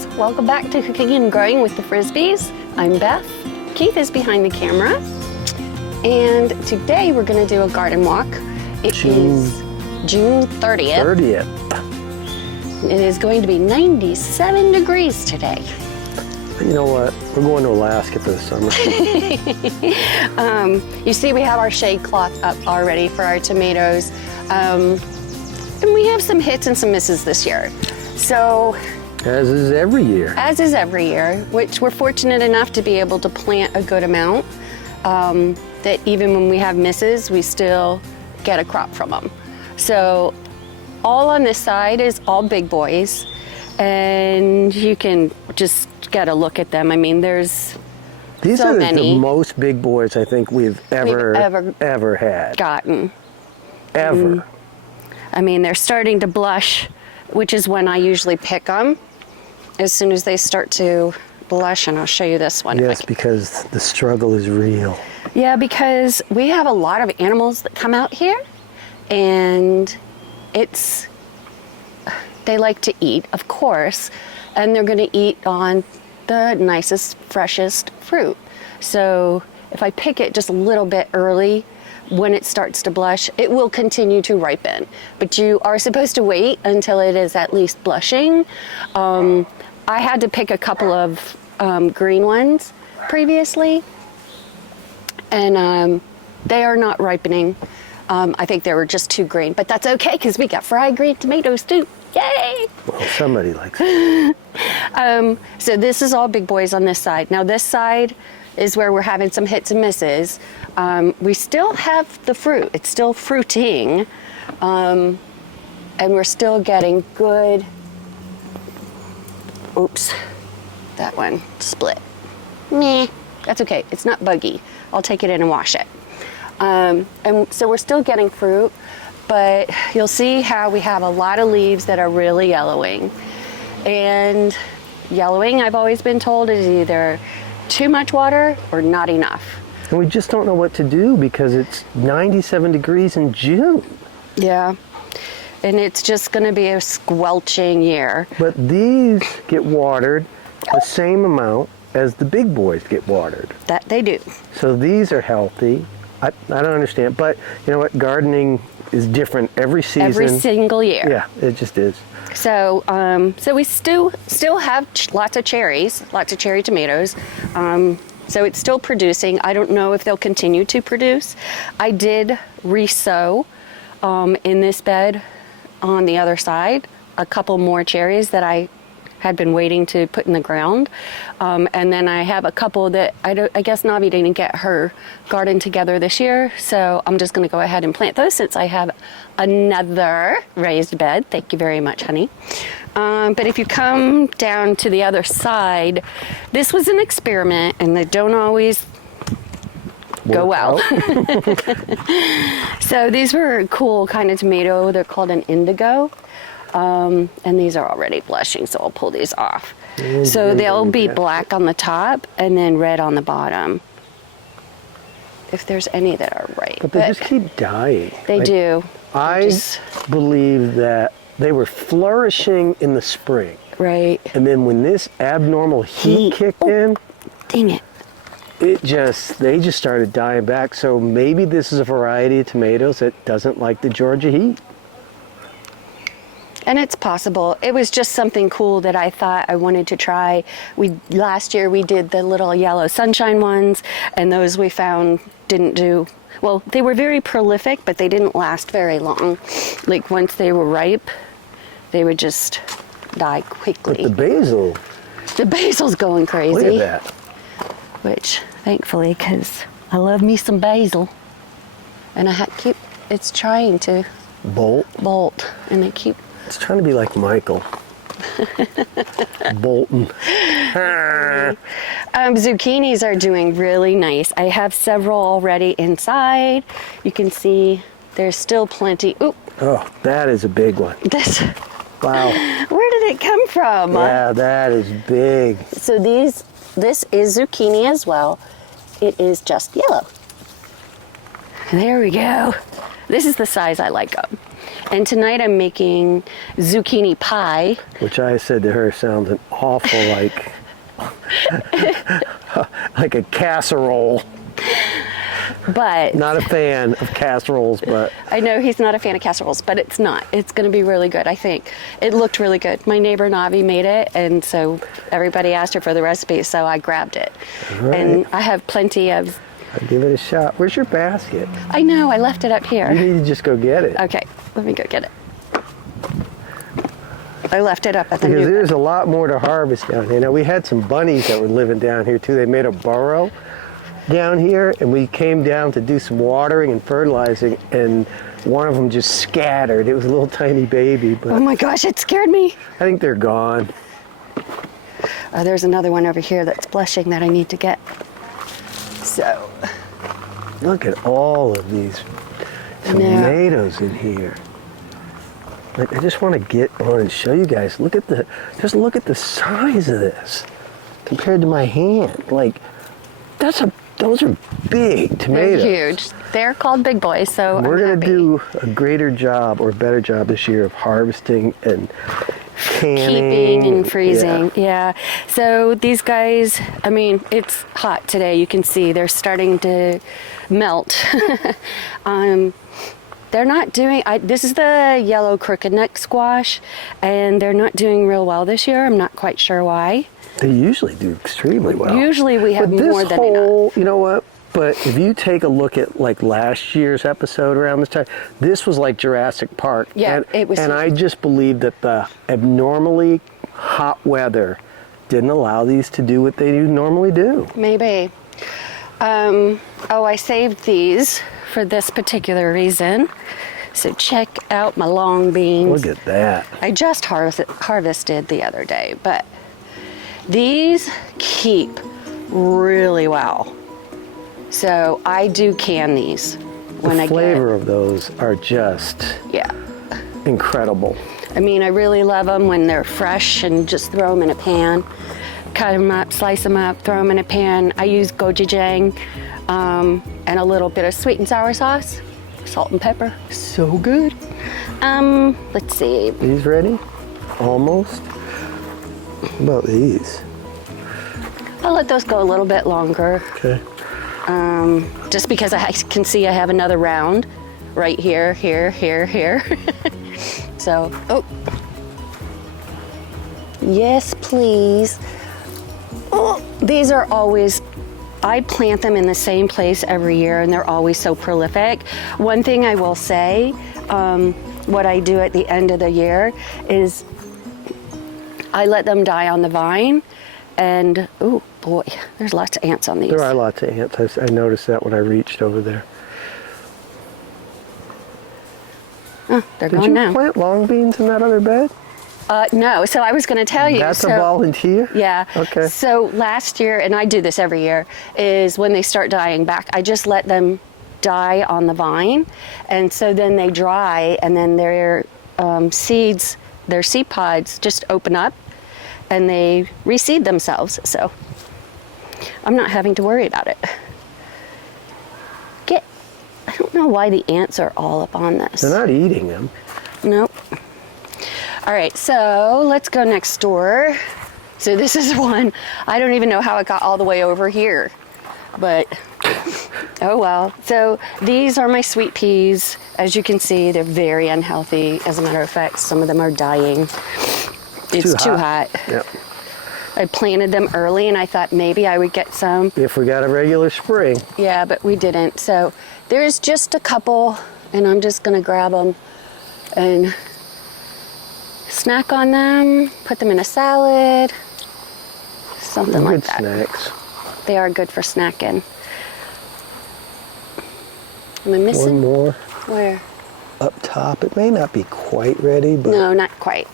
guys, welcome back to Cooking and Growing with the Frisbys. I'm Beth, Keith is behind the camera, and today we're going to do a garden walk. It is June 30th. It is going to be 97 degrees today. You know what, we're going to Alaska for the summer. You see we have our shade cloth up already for our tomatoes, and we have some hits and some misses this year. So, As is every year, which we're fortunate enough to be able to plant a good amount, that even when we have misses, we still get a crop from them. So all on this side is all big boys, and you can just get a look at them. I mean, there's these so are many. the most big boys I think we've ever had. Gotten. Ever. I mean, they're starting to blush, which is when I usually pick them. As soon as they start to blush, and I'll show you this one. Yes, because the struggle is real. Yeah, because we have a lot of animals that come out here, and they like to eat, of course, and they're going to eat on the nicest, freshest fruit. So if I pick it just a little bit early, when it starts to blush, it will continue to ripen. But you are supposed to wait until it is at least blushing. I had to pick a couple of green ones previously, and they are not ripening. I think they were just too green, but that's okay because we got fried green tomatoes too. Yay! Well, somebody likes it. So this is all big boys on this side. Now this side is where we're having some hits and misses. We still have the fruit. It's still fruiting, and we're still getting good. Oops, that one split. Meh, that's okay. It's not buggy. I'll take it in and wash it. And so we're still getting fruit, but you'll see how we have a lot of leaves that are really yellowing. And yellowing, I've always been told, is either too much water or not enough. And we just don't know what to do because it's 97 degrees in June. Yeah, and it's just going to be a squelching year. But these get watered the same amount as the big boys get watered. That they do. So these are healthy. I don't understand, but you know what? Gardening is different every season. Every single year. Yeah, it just is. So, so we still have lots of cherry tomatoes. So it's still producing. I don't know if they'll continue to produce. I did re-sow in this bed on the other side a couple more cherries that I had been waiting to put in the ground. And then I have a couple that I guess Navi didn't get her garden together this year, so I'm just going to go ahead and plant those since I have another raised bed. Thank you very much, honey. But if you come down to the other side, this was an experiment, and they don't always go well. So these were a cool kind of tomato. They're called an indigo. And these are already blushing, so I'll pull these off. So they'll be black on the top and then red on the bottom, if there's any that are ripe. But they just keep dying. They do. I believe that they were flourishing in the spring. Right. And then when this abnormal heat kicked in, dang it. they just started dying back. So maybe this is a variety of tomatoes that doesn't like the Georgia heat. And it's possible. It was just something cool that I thought I wanted to try. Last year we did the little yellow sunshine ones, and those we found didn't do well. They were very prolific, but they didn't last very long. Like once they were ripe, they would just die quickly. But the basil's going crazy. Look at that. Which, thankfully, because I love me some basil, and it's trying to bolt, and they keep. It's trying to be like Michael. Bolton. Zucchinis are doing really nice. I have several already inside. You can see there's still plenty. Oop. Oh, that is a big one. Wow. Where did it come from? Yeah, that is big. So this is zucchini as well. It is just yellow. There we go. This is the size I like them. And tonight I'm making zucchini pie. Which I said to her sounds an awful like like a casserole. But Not a fan of casseroles, but I know he's not a fan of casseroles, but it's not. It's going to be really good, I think. It looked really good. My neighbor Navi made it, and so everybody asked her for the recipe, so I grabbed it. right. And I have plenty of... I'll give it a shot. Where's your basket? I know, I left it up here. You need to just go get it. Okay, let me go get it. I left it up at the Because new... there's a lot more to harvest down here. Now, we had some bunnies that were living down here too. They made a burrow down here, and we came down to do some watering and fertilizing, and one of them just scattered. It was a little tiny baby, but Oh my gosh, it scared me. I think they're gone. There's another one over here that's blushing that I need to get. So, Look at all of these tomatoes in here. Like, I just want to get on and show you guys. Just look at the size of this compared to my hand. Like, those are big tomatoes. they're huge. They're called big boys, so We're I'm going to happy. do a greater job or better job this year of harvesting and canning. Keeping and freezing. Yeah. So these guys, I mean, it's hot today. You can see they're starting to melt. They're not doing, this is the yellow crooked neck squash, and they're not doing real well this year. I'm not quite sure why. They usually do extremely well. Usually we have But more this than enough. whole, you know what? But if you take a look at like last year's episode around this time, this was like Jurassic Park. Yeah, and, it was. And I just believe that the abnormally hot weather didn't allow these to do what they normally do. Maybe. Oh, I saved these for this particular reason. So check out my long beans. Look at that. I just harvested the other day, but these keep really well. So I do can these when The I flavor of those are just get. Yeah. incredible. I mean, I really love them when they're fresh and just throw them in a pan. Cut them up, slice them up, throw them in a pan. I use gochujang and a little bit of sweet and sour sauce, salt and pepper. So good. Let's see. These ready? Almost. What about these? I'll let those go a little bit longer, Okay. just because I can see I have another round right here, here. So, oh. Yes, please. Oh, these are always, I plant them in the same place every year, and they're always so prolific. One thing I will say, what I do at the end of the year is I let them die on the vine, and oh boy, there's lots of ants on these. There are lots of ants. I noticed that when I reached over there. Oh, they're Did gone you now. plant long beans in that other bed? No, so I was going to tell you. That's so, a volunteer? Yeah. Okay. So last year, and I do this every year, is when they start dying back, I just let them die on the vine, and so then they dry, and then their seeds, their seed pods just open up, and they reseed themselves. So I'm not having to worry about it. I don't know why the ants are all up on this. They're not eating them. Nope. All right, so let's go next door. So this is one, I don't even know how it got all the way over here, but oh well. So these are my sweet peas. As you can see, they're very unhealthy. As a matter of fact, some of them are dying. It's too hot. Yep. I planted them early and I thought maybe I would get some. If we got a regular spring. Yeah, but we didn't. So there's just a couple, and I'm just gonna grab them and snack on them, put them in a salad, something like Good that. snacks. They are good for snacking. Am I missing? One more Where? up top. It may not be quite ready, but No, not quite.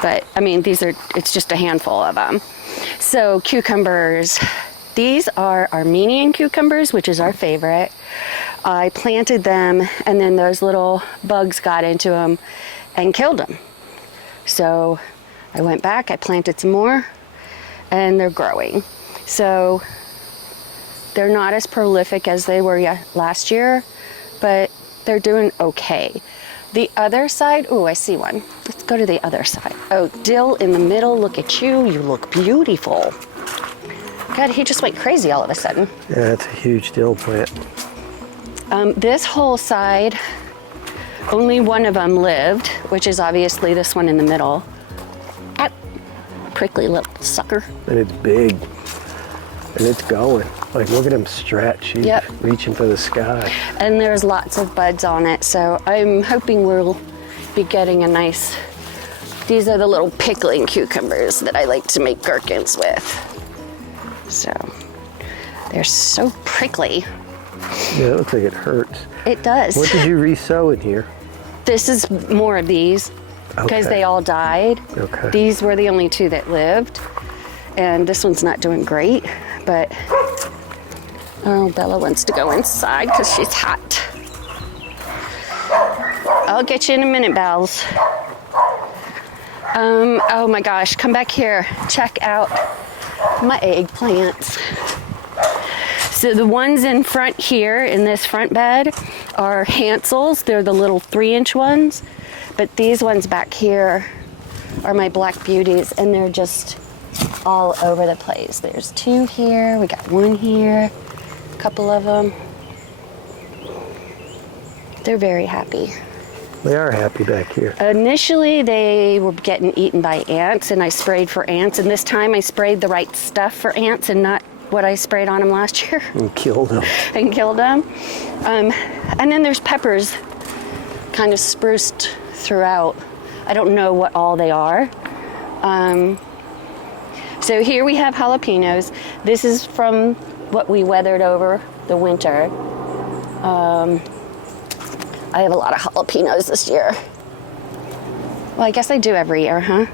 But I mean, it's just a handful of them. So cucumbers. These are Armenian cucumbers, which is our favorite. I planted them, and then those little bugs got into them and killed them. So I went back, I planted some more, and they're growing. So they're not as prolific as they were last year, but they're doing okay. The other side, oh, I see one. Let's go to the other side. Oh, dill in the middle. Look at you. You look beautiful. God, he just went crazy all of a sudden. Yeah, it's a huge dill plant. This whole side, only one of them lived, which is obviously this one in the middle. Ah, prickly little sucker. And it's big. And it's going. Like, look at him stretch. He's Yep. reaching for the sky. And there's lots of buds on it, so I'm hoping we'll be getting a nice, these are the little pickling cucumbers that I like to make gherkins with. So, they're so prickly. Yeah, it looks like it hurts. It does. What did you re-sow in here? This is more of these, because Okay. they all died. Okay. These were the only two that lived, and this one's not doing great, but oh, Bella wants to go inside because she's hot. I'll get you in a minute, Bells. Oh my gosh, come back here. Check out my eggplants. So the ones in front here in this front bed are Hansels. They're the little 3-inch ones. But these ones back here are my black beauties, and they're just all over the place. There's 2 here, we got 1 here, a couple of them. They're very happy. They are happy back here. Initially, they were getting eaten by ants, and I sprayed for ants, and this time I sprayed the right stuff for ants and not what I sprayed on them last year. And killed them. And killed them. And then there's peppers kind of spruced throughout. I don't know what all they are. So here we have jalapenos. This is from what we weathered over the winter. I have a lot of jalapenos this year. Well, I guess I do every year, huh?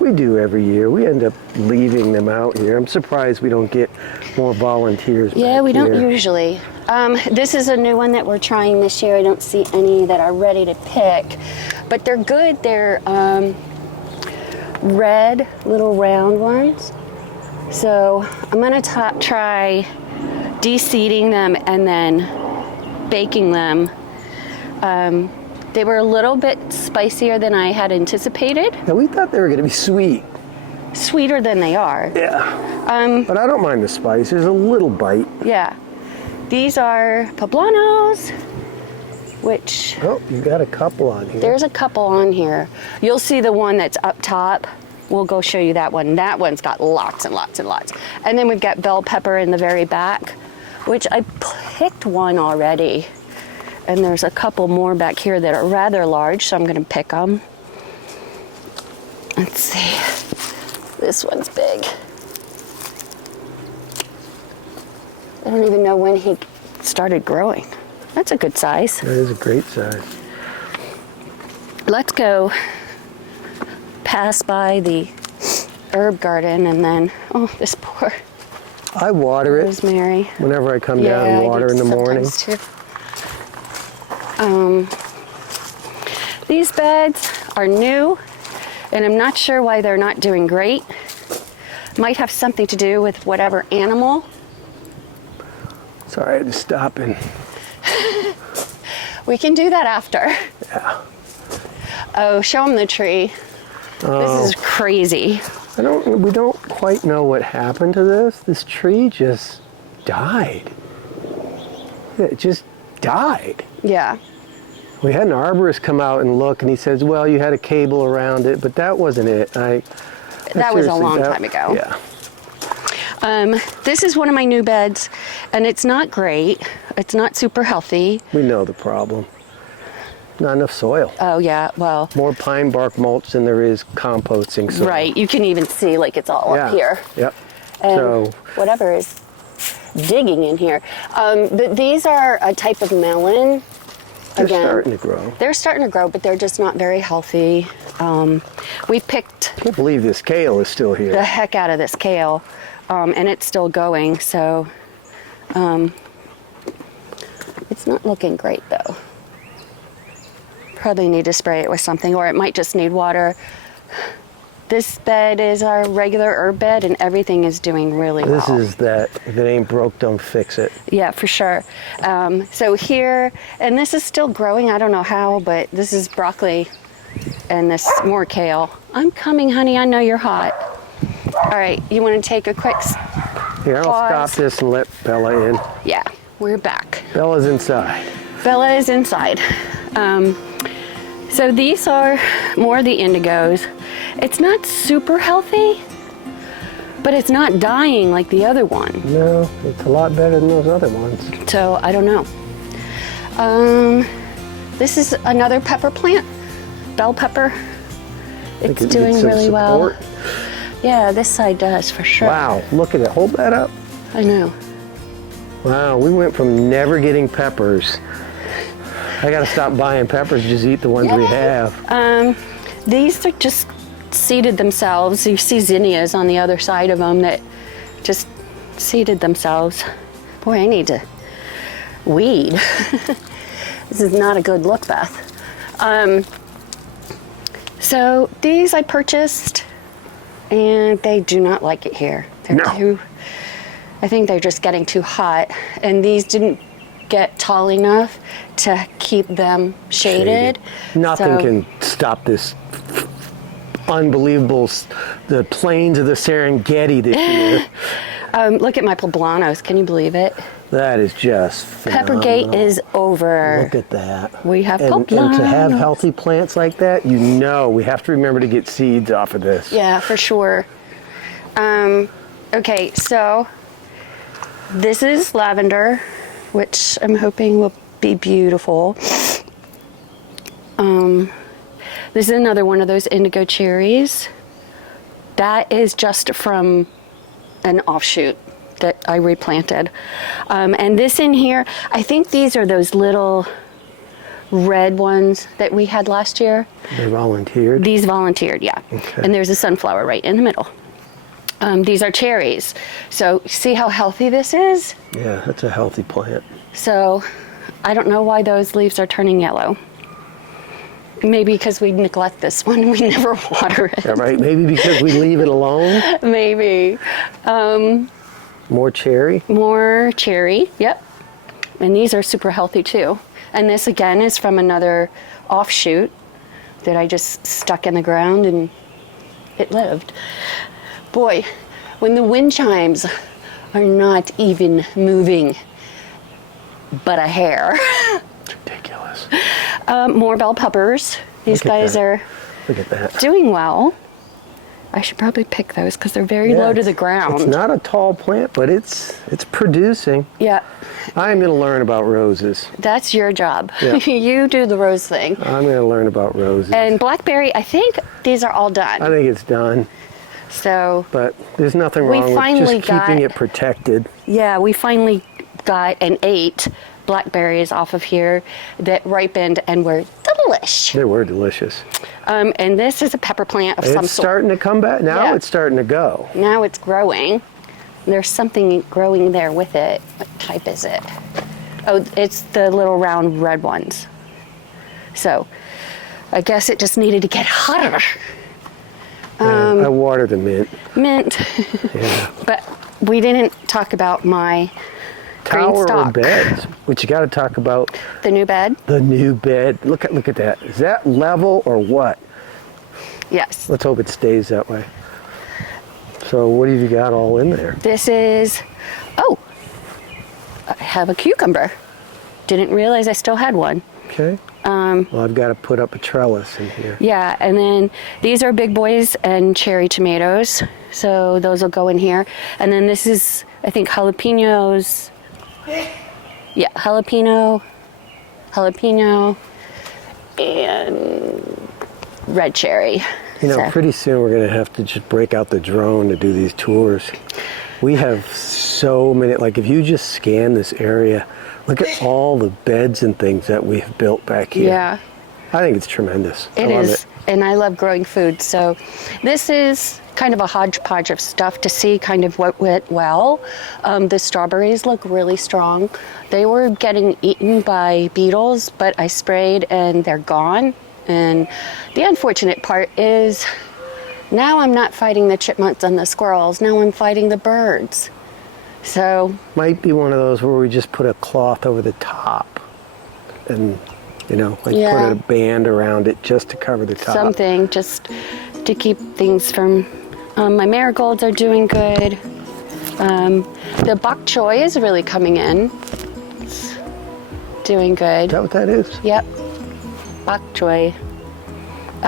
We do every year. We end up leaving them out here. I'm surprised we don't get more volunteers Yeah, back we don't here. usually. This is a new one that we're trying this year. I don't see any that are ready to pick, but they're good. They're red, little round ones. So I'm gonna try de-seeding them and then baking them. They were a little bit spicier than I had anticipated. Now, we thought they were going to be sweet. Sweeter than they are. Yeah. But I don't mind the spice. There's a little bite. Yeah. These are poblanos, which Oh, you got a couple on here. there's a couple on here. You'll see the one that's up top. We'll go show you that one. That one's got lots and lots and lots. And then we've got bell pepper in the very back, which I picked one already. And there's a couple more back here that are rather large, so I'm gonna pick them. Let's see. This one's big. I don't even know when he started growing. That's a good size. That is a great size. Let's go pass by the herb garden and then, oh, this poor I water it rosemary. whenever I come down and water in the morning. Too. These beds are new, and I'm not sure why they're not doing great. Might have something to do with whatever animal. Sorry, I had to stop and We can do that after. yeah. Oh, show them the tree. This is crazy. We don't quite know what happened to this. This tree just died. It just died. Yeah. We had an arborist come out and look, and he says, well, you had a cable around it, but that wasn't it. That was a long time ago. Yeah. This is one of my new beds, and it's not great. It's not super healthy. We know the problem. Not enough soil. Oh, yeah, well, More pine bark mulch than there is composting soil. right. You can even see, like, it's all Yeah. up here. Yep. And So whatever is digging in here. These are a type of melon. they're Again, starting to grow. they're starting to grow, but they're just not very healthy. We picked I can't believe this kale is still here. the heck out of this kale, and it's still going, so it's not looking great though. Probably need to spray it with something, or it might just need water. This bed is our regular herb bed, and everything is doing really well. This is that, if it ain't broke, don't fix it. Yeah, for sure. So here, and this is still growing. I don't know how, but this is broccoli and this more kale. I'm coming, honey. I know you're hot. All right, you want to take a quick Here, I'll pause? stop this and let Bella in. Yeah, we're back. Bella's inside. Bella is inside. So these are more of the indigos. It's not super healthy, but it's not dying like the other one. No, it's a lot better than those other ones. So I don't know. This is another pepper plant, bell pepper. It's It doing needs some really well. support. Yeah, this side does for sure. Wow, look at it. Hold that up. I know. Wow, we went from never getting peppers. I gotta stop buying peppers, just eat the ones we have. These are just seeded themselves. You see zinnias on the other side of them that just seeded themselves. Boy, I need to weed. This is not a good look, Beth. So these I purchased, and they do not like it here. They're No. I think they're just getting too hot, and these didn't get tall enough to keep them shaded. Nothing So- can stop this unbelievable, the plains of the Serengeti this year. Look at my poblanos. Can you believe it? That is just Peppergate phenomenal. is over. Look at that. We have and to have poblanos. healthy plants like that, you know we have to remember to get seeds off of this. Yeah, for sure. Okay, so this is lavender, which I'm hoping will be beautiful. This is another one of those indigo cherries. That is just from an offshoot that I replanted. And this in here, I think these are those little red ones that we had last year. They volunteered. These volunteered, yeah. Okay. And there's a sunflower right in the middle. These are cherries. So see how healthy this is? Yeah, that's a healthy plant. So I don't know why those leaves are turning yellow. Maybe because we neglect this one, we never water it. Yeah, right. Maybe because we leave it alone. Maybe. More cherry. More cherry, yep. And these are super healthy too. And this again is from another offshoot that I just stuck in the ground and it lived. Boy, when the wind chimes are not even moving but a hair. It's ridiculous. More bell peppers. These Look at guys that. are Look at that. doing well. I should probably pick those because they're very low to the ground. It's not a tall plant, but it's producing. Yeah, I'm going to learn about roses. that's your job. Yeah. You do the rose thing. I'm going to learn about roses. And blackberry, I think these are all done. I think it's done, So but there's nothing We wrong with finally just keeping got- it protected. yeah, we finally got and ate blackberries off of here that ripened and were delish. They were delicious. And this is a pepper plant of some It's sort. starting to come back. Now Yeah. it's starting to go. Now it's growing. There's something growing there with it. What type is it? Oh, it's the little round red ones. So I guess it just needed to get hotter. I water the mint. Mint. Yeah. But we didn't talk about my green Tower or stalk. beds, which you got to talk about The new bed? the new bed. Look at that. Is that level or what? Yes. Let's hope it stays that way. So what have you got all in there? This is, oh, I have a cucumber. Didn't realize I still had one. Okay. Well, I've got to put up a trellis in here. Yeah, and then these are big boys and cherry tomatoes. So those will go in here. And then this is, I think, jalapenos. Yeah, jalapeno, and red cherry. You know, So- pretty soon we're going to have to just break out the drone to do these tours. We have so many, like if you just scan this area, look at all the beds and things that we have built back here. Yeah. I think it's tremendous. It I love is, it. and I love growing food. So this is kind of a hodgepodge of stuff to see kind of what went well. The strawberries look really strong. They were getting eaten by beetles, but I sprayed and they're gone. And the unfortunate part is Now I'm not fighting the chipmunks and the squirrels. Now I'm fighting the birds. So might be one of those where we just put a cloth over the top and, you know, like Yeah. put a band around it just to cover the top. something just to keep things from. My marigolds are doing good. The bok choy is really coming in. It's doing good. Is that what that is? Yep, bok choy.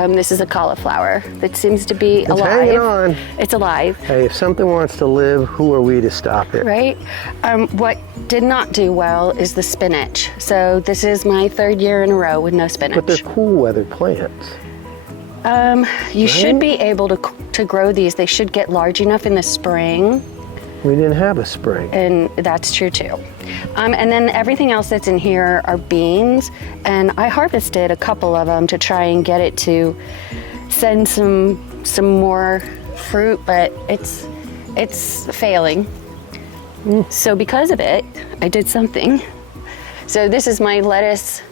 This is a cauliflower that seems to be It's alive. hanging on. It's alive, Hey, if something wants to live, who are we to stop it? right? What did not do well is the spinach. So this is my 3rd year in a row with no spinach. But they're cool weather plants. You should be able to grow these. They should get large enough in the spring, We didn't have a spring. and that's true too. And then everything else that's in here are beans, and I harvested a couple of them to try and get it to send some more fruit, but it's failing. So because of it, I did something. So this is my lettuce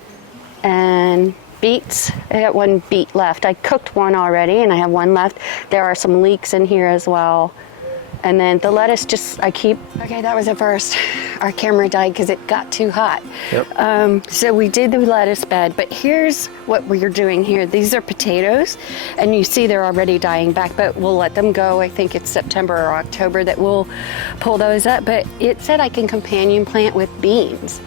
and beets. I got 1 beet left. I cooked one already and I have 1 left. There are some leeks in here as well. And then the lettuce okay, that was a first. Our camera died because it got too hot. Yep. So we did the lettuce bed, but here's what we're doing here. These are potatoes, and you see they're already dying back, but we'll let them go. I think it's September or October that we'll pull those up, but it said I can companion plant with beans.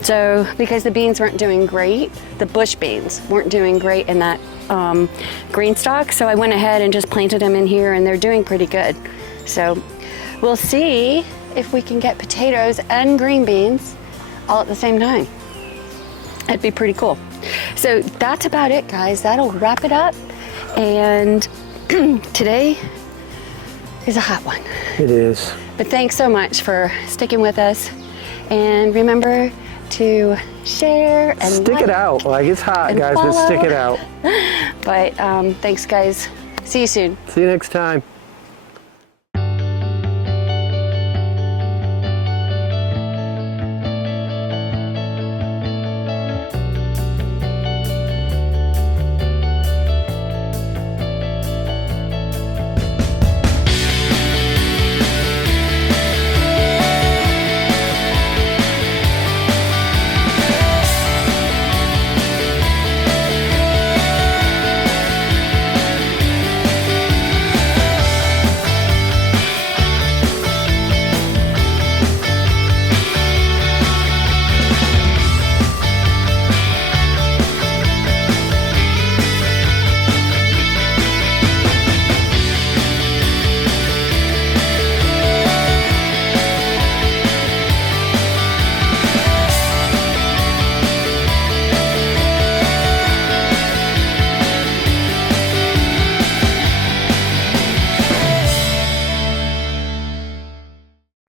So because the beans weren't doing great, the bush beans weren't doing great in that green stalk, so I went ahead and just planted them in here, and they're doing pretty good. So we'll see if we can get potatoes and green beans all at the same time. That'd be pretty cool. So that's about it, guys. That'll wrap it up. And today is a hot one. It is. But thanks so much for sticking with us. And remember to share and Stick it out. Like, it's hot, and guys, but follow. stick it out. But thanks, guys. See you soon. See you next time.